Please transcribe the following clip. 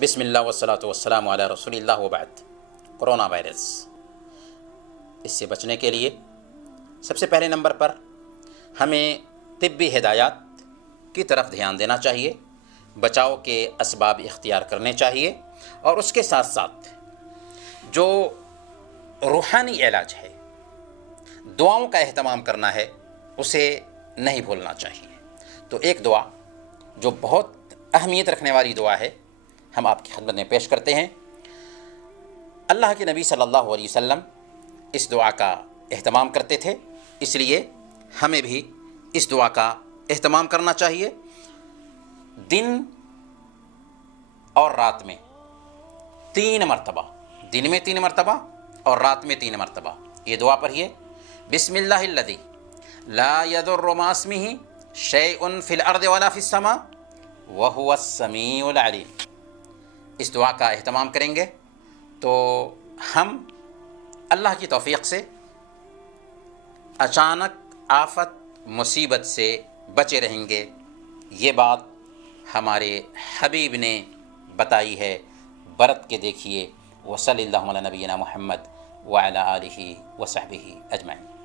बिस्मिल्लाह वस्सलातु वस्सलामु अला रसूलिल्लाह व बाद। कोरोना वायरस, इससे बचने के लिए सबसे पहले नंबर पर हमें तिब्बी हिदायत की तरफ ध्यान देना चाहिए, बचाव के असबाब इख्तियार करने चाहिए और उसके साथ साथ जो रूहानी इलाज है, दुआओं का एहतमाम करना है, उसे नहीं भूलना चाहिए। तो एक दुआ जो बहुत अहमियत रखने वाली दुआ है, हम आपकी खिदमत में पेश करते हैं। अल्लाह के नबी सल्लल्लाहु अलैहि वसल्लम इस दुआ का एहतमाम करते थे, इसलिए हमें भी इस दुआ का एहतमाम करना चाहिए। दिन और रात में 3 मरतबा, दिन में 3 मरतबा और रात में 3 मरतबा ये दुआ पढ़िए। बिस्मिल्लाहिल्लज़ी ला यदुर्रु मा इस्मिही शैउन फिल अर्दि वला फिस समा व हुवस समीउल अलीम। इस दुआ का एहतमाम करेंगे तो हम अल्लाह की तौफीक से अचानक आफत मुसीबत से बचे रहेंगे। ये बात हमारे हबीब ने बताई है, बरत के देखिए। वसल्लल्लाहु अला नबीना मुहम्मद व अला आलिहि व सहबिही अजमईन।